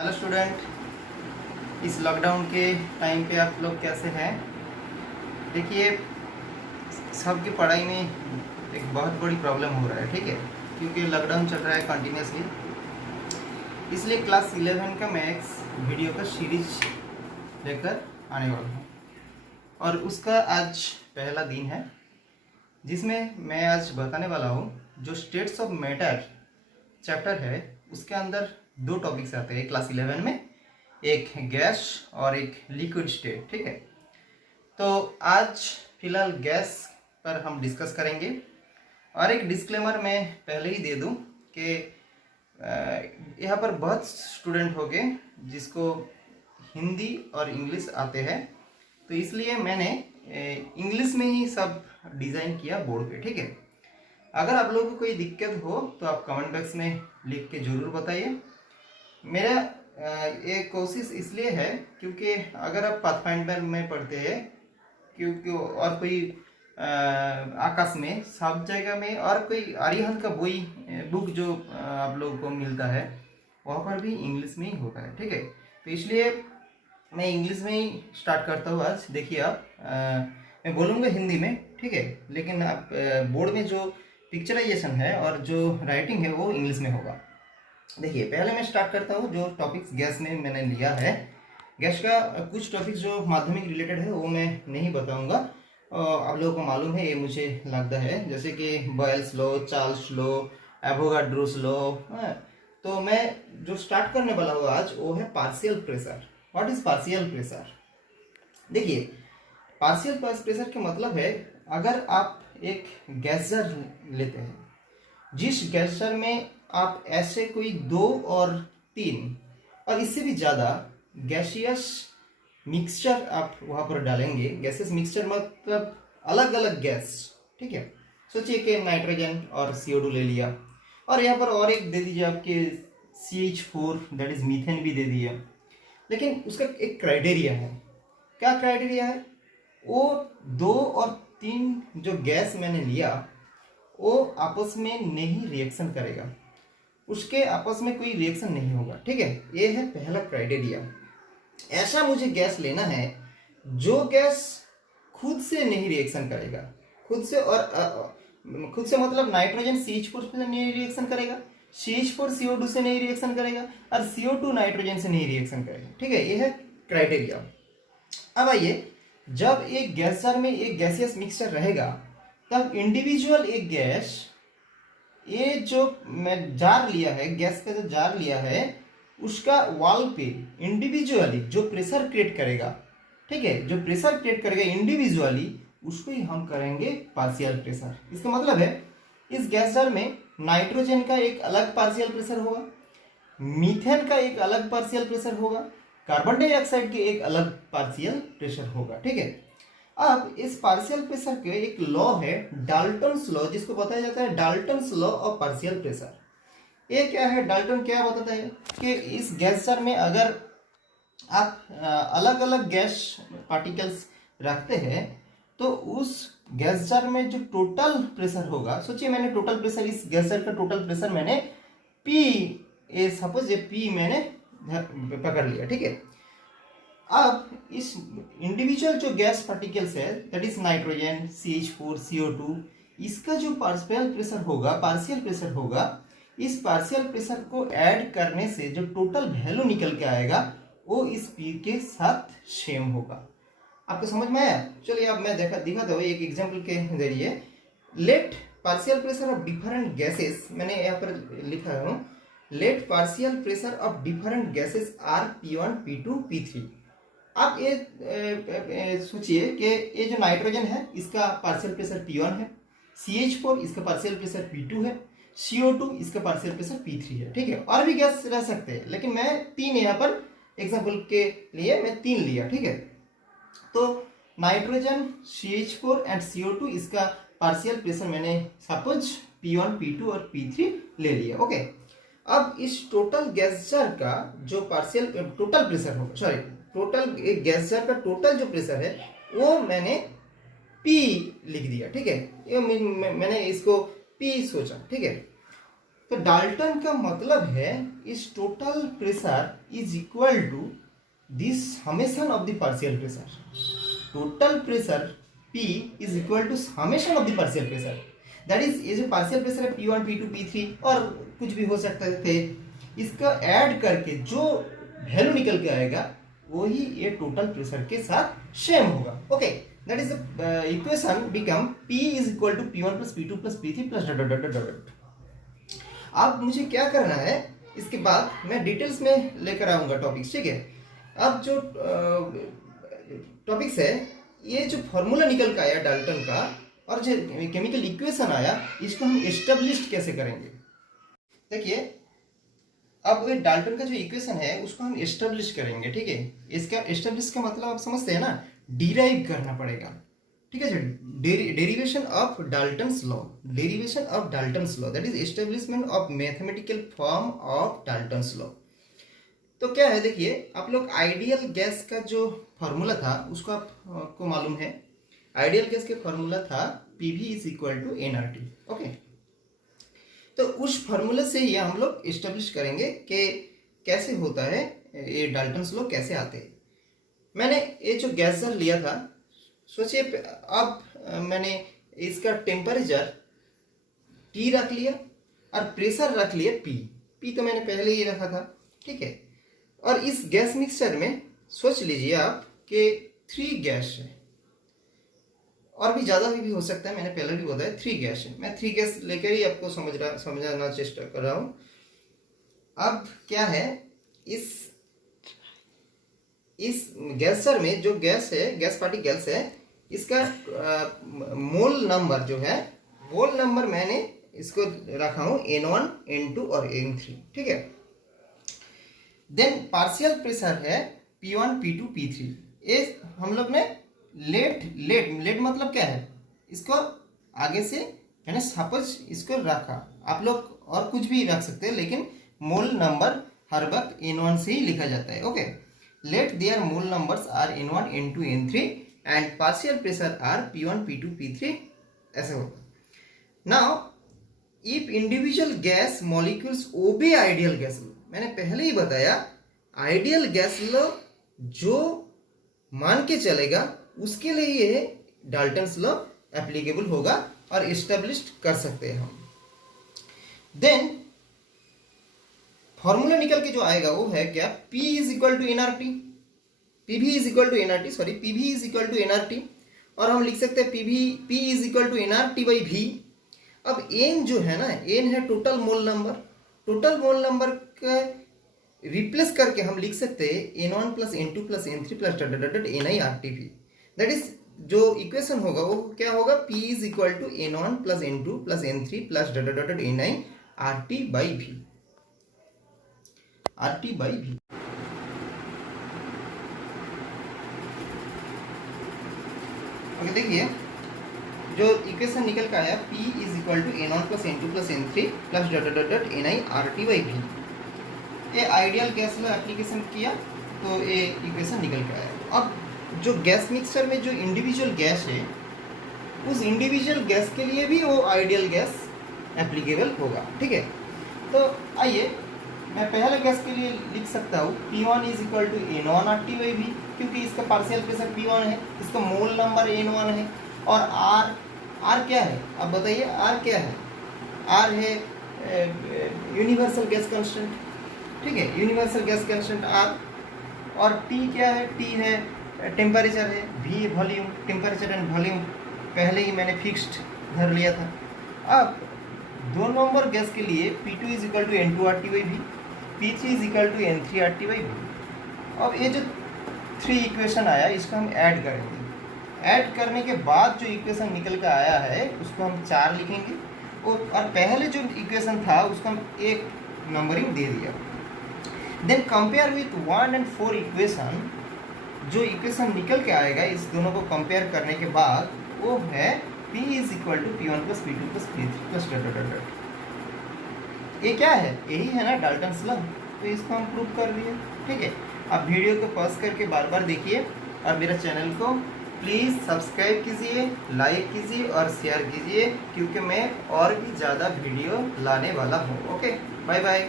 Hello student, इस lockdown के time पे आप लोग कैसे हैं? देखिए, सबकी पढ़ाई में एक बहुत बड़ी प्रॉब्लम हो रहा है, ठीक है, क्योंकि लॉकडाउन चल रहा है कंटिन्यूसली। इसलिए क्लास 11 का मैथ्स वीडियो का सीरीज लेकर आने वाला हूँ और उसका आज पहला दिन है, जिसमें मैं आज बताने वाला हूँ जो स्टेट्स ऑफ मैटर चैप्टर है उसके अंदर दो टॉपिक्स आते हैं क्लास 11 में, एक गैस और एक लिक्विड स्टेट, ठीक है। तो आज फिलहाल गैस पर हम डिस्कस करेंगे और एक डिस्क्लेमर मैं पहले ही दे दूं कि यहाँ पर बहुत स्टूडेंट हो गए जिसको हिंदी और इंग्लिश आते हैं, तो इसलिए मैंने इंग्लिश में ही सब डिज़ाइन किया बोर्ड पे, ठीक है। अगर आप लोगों को कोई दिक्कत हो तो आप कमेंट बॉक्स में लिख के ज़रूर बताइए। मेरा ये कोशिश इसलिए है क्योंकि अगर आप पाथफाइंडर में पढ़ते हैं, क्योंकि और कोई आकाश में सब जगह में और कोई अरिहंत का वही बुक जो आप लोगों को मिलता है वहाँ पर भी इंग्लिश में ही होता है, ठीक है। तो इसलिए मैं इंग्लिश में ही स्टार्ट करता हूँ आज। देखिए आप, मैं बोलूँगा हिंदी में, ठीक है, लेकिन आप बोर्ड में जो पिक्चराइजेशन है और जो राइटिंग है वो इंग्लिश में होगा। देखिए, पहले मैं स्टार्ट करता हूँ जो टॉपिक्स गैस में मैंने लिया है। गैस का कुछ टॉपिक्स जो माध्यमिक रिलेटेड है वो मैं नहीं बताऊँगा, आप लोगों को मालूम है, ये मुझे लगता है, जैसे कि Boyle's law, Charles law, Avogadro's law. तो मैं जो स्टार्ट करने वाला हूँ आज वो है partial pressure. What is partial pressure? देखिए, पार्शियल प्रेशर का मतलब है अगर आप एक गैस जार लेते हैं, जिस गैस जार में आप ऐसे कोई 2 और 3 और इससे भी ज़्यादा गैसियस मिक्सचर आप वहाँ पर डालेंगे। गैसियस मिक्सचर मतलब अलग अलग गैस, ठीक है। सोचिए कि नाइट्रोजन और CO2 ले लिया और यहाँ पर और एक दे दीजिए आपके CH4, दैट इज मीथेन भी दे दिया, लेकिन उसका एक क्राइटेरिया है। क्या क्राइटेरिया है? वो 2 और 3 जो गैस मैंने लिया वो आपस में नहीं रिएक्शन करेगा, उसके आपस में कोई रिएक्शन नहीं होगा, ठीक है। ये है पहला क्राइटेरिया। ऐसा मुझे गैस लेना है जो गैस खुद से नहीं रिएक्शन करेगा, खुद से, और खुद से मतलब नाइट्रोजन CH4 से नहीं रिएक्शन करेगा, CH4 CO2 से नहीं रिएक्शन करेगा और CO2 नाइट्रोजन से नहीं रिएक्शन करेगा, ठीक है। ये है क्राइटेरिया। अब आइए, जब एक गैस जार में एक गैसियस मिक्सचर रहेगा तब इंडिविजुअल एक गैस, ये जो मैं जार लिया है, गैस का जो जार लिया है, उसका वॉल पे इंडिविजुअली जो प्रेशर क्रिएट करेगा, ठीक है, जो प्रेशर क्रिएट करेगा इंडिविजुअली, उसको ही हम करेंगे पार्शियल प्रेशर। इसका मतलब है इस गैस जार में नाइट्रोजन का एक अलग पार्शियल प्रेशर होगा, मीथेन का एक अलग पार्शियल प्रेशर होगा, कार्बन डाइऑक्साइड के एक अलग पार्शियल प्रेशर होगा, ठीक है। अब इस पार्शियल प्रेशर के एक लॉ है, डाल्टन्स लॉ, जिसको बताया जाता है Dalton's law of partial pressure. ये क्या है? डाल्टन क्या बताता है कि इस गैस जार में अगर आप अलग अलग गैस पार्टिकल्स रखते हैं तो उस गैस जार में जो टोटल प्रेशर होगा, सोचिए मैंने टोटल प्रेशर, इस गैस जार का टोटल प्रेशर मैंने P, सपोज ये P मैंने पकड़ लिया, ठीक है। अब इस इंडिविजुअल जो गैस पार्टिकल्स है, that is nitrogen, CH4, CO2, इसका जो पार्शियल प्रेशर होगा, इस पार्शियल प्रेशर को ऐड करने से जो टोटल वैल्यू निकल के आएगा वो इस P के साथ सेम होगा। आपको समझ में आया? चलिए अब मैं दिखाता हूँ एक एग्जाम्पल के जरिए। Let partial pressure of different gases, मैंने यहाँ पर लिखा हूँ, let partial pressure of different gases are P1, P2, P3। आप ये सोचिए कि ये जो नाइट्रोजन है इसका पार्शियल प्रेशर P1 है, CH4 इसका पार्शियल प्रेशर P2 है, CO2 इसका पार्शियल प्रेशर P3 है, ठीक है। और भी गैस रह सकते हैं, लेकिन मैं 3 यहाँ पर एग्जांपल के लिए मैं 3 लिया, ठीक है। तो नाइट्रोजन, CH4 एंड CO2 इसका पार्शियल प्रेशर मैंने सपोज P1, P2 और P3 ले लिया, ओके। अब इस टोटल गैस जार का जो पार्शियल टोटल प्रेशर होगा, सॉरी, टोटल एक गैस जार का टोटल जो प्रेशर है वो मैंने P लिख दिया, ठीक है। ये मैंने इसको P सोचा, ठीक है। तो डाल्टन का मतलब है इस total pressure is equal to this summation of the partial pressure. Total pressure P is equal to summation of the partial pressure, that is ये जो पार्शियल प्रेशर है P1 P2 P3 और कुछ भी हो सकते थे, इसका ऐड करके जो वैल्यू निकल के आएगा वही ये टोटल प्रेशर के साथ सेम होगा। Okay, that is the equation become P is equal to P1 plus P2 plus P3 plus dot dot dot dot. अब मुझे क्या करना है, इसके बाद मैं डिटेल्स में लेकर आऊंगा टॉपिक्स, ठीक है। अब जो टॉपिक्स है, ये जो फॉर्मूला निकल के आया डाल्टन का और जो केमिकल इक्वेशन आया, इसको हम एस्टेब्लिश कैसे करेंगे। देखिए, अब ये डाल्टन का जो इक्वेशन है उसको हम एस्टेब्लिश करेंगे, ठीक है। इसका एस्टेब्लिश का मतलब आप समझते हैं ना, डिराइव करना पड़ेगा, ठीक है। Derivation of Dalton's law, derivation of Dalton's law, that is establishment of mathematical form of Dalton's law. तो क्या है, देखिए, आप लोग आइडियल गैस का जो फॉर्मूला था उसको आपको मालूम है। आइडियल गैस के फॉर्मूला था PV is equal to nRT। Okay, तो उस फॉर्मूले से ये हम लोग एस्टेब्लिश करेंगे कि कैसे होता है ये डाल्टन्स लॉ, कैसे आते हैं। मैंने ये जो गैस जार लिया था, सोचिए अब मैंने इसका टेम्परेचर T रख लिया और प्रेशर रख लिया P तो मैंने पहले ही रखा था, ठीक है। और इस गैस मिक्सचर में सोच लीजिए आप कि 3 गैस है, और भी ज़्यादा भी हो सकता है, मैंने पहले भी बताया 3 गैस है। मैं 3 गैस लेकर ही आपको समझाना चेष्टा कर रहा हूँ। अब क्या है, इस गैसर में जो गैस है, गैस पार्टिकल्स है, इसका मोल नंबर जो है, मोल नंबर मैंने इसको रखा हूँ N1 N2 और N3, ठीक है। देन पार्शियल प्रेशर है P1 P2 P3। ये हम लोग ने लेट मतलब क्या है, इसको आगे से मैंने सपोज इसको रखा, आप लोग और कुछ भी रख सकते हैं, लेकिन मोल नंबर हर वक्त N1 से ही लिखा जाता है। Okay, let their mole numbers are N1 N2 N3 and partial pressure are P1 P2 P3, ऐसे होगा। Now if individual gas molecules obey ideal gas law, मैंने पहले ही बताया आइडियल गैस लॉ जो मान के चलेगा उसके लिए ये डाल्टन्स लॉ एप्लीकेबल होगा और एस्टेब्लिश कर सकते हैं हम। देन फॉर्मूला निकल के जो आएगा वो है क्या, P is equal to nRT, PV is equal to nRT, sorry PV is equal to nRT, और हम लिख सकते हैं P is equal to nRT by V। अब N जो है ना, N है total mole number, total mole number का रिप्लेस करके हम लिख सकते हैं N1 plus N2 plus N3 plus dot dot dot NiRTV। That is जो इक्वेशन होगा वो क्या होगा, P is equal to N1 plus N2 plus N3 plus dot dot dot NiRT by V, RT by V। Okay, देखिए जो equation निकल का आया P is equal to N1 plus N2 plus N3 plus dot dot dot NiRT by V। ये ideal gas law application किया तो ये equation निकल के आया। अब जो गैस मिक्सचर में जो इंडिविजुअल गैस है, उस इंडिविजुअल गैस के लिए भी वो आइडियल गैस एप्लीकेबल होगा, ठीक है। तो आइए मैं पहले गैस के लिए लिख सकता हूँ P1 is equal to N1RT by V, क्योंकि इसका पार्शियल प्रेशर P1 है, इसका मोल नंबर N1 है, और R क्या है, अब बताइए R क्या है। R है यूनिवर्सल गैस कांस्टेंट, ठीक है, यूनिवर्सल गैस कांस्टेंट R। और T क्या है, T है टेम्परेचर है, V volume, temperature and volume पहले ही मैंने फिक्स्ड धर लिया था। अब 2 नंबर गैस के लिए P2 is equal to N2RT by V, P3 is equal to N3RT by V। अब ये जो 3 इक्वेशन आया इसको हम ऐड करेंगे, ऐड करने के बाद जो इक्वेशन निकल कर आया है उसको हम 4 लिखेंगे, और पहले जो इक्वेशन था उसको हम 1 नंबरिंग दे दिया। Then compare with 1 and 4 equation, जो इक्वेशन निकल के आएगा इस दोनों को कंपेयर करने के बाद वो है P is equal to P1 plus P2 plus P3 plus dot dot dot. ये क्या है, यही है ना डाल्टन्स लॉ, तो इसको हम प्रूव कर दिए, ठीक है। आप वीडियो को पॉज करके बार बार देखिए और मेरा चैनल को प्लीज़ सब्सक्राइब कीजिए, लाइक कीजिए और शेयर कीजिए, क्योंकि मैं और भी ज़्यादा वीडियो लाने वाला हूँ। Okay, bye bye.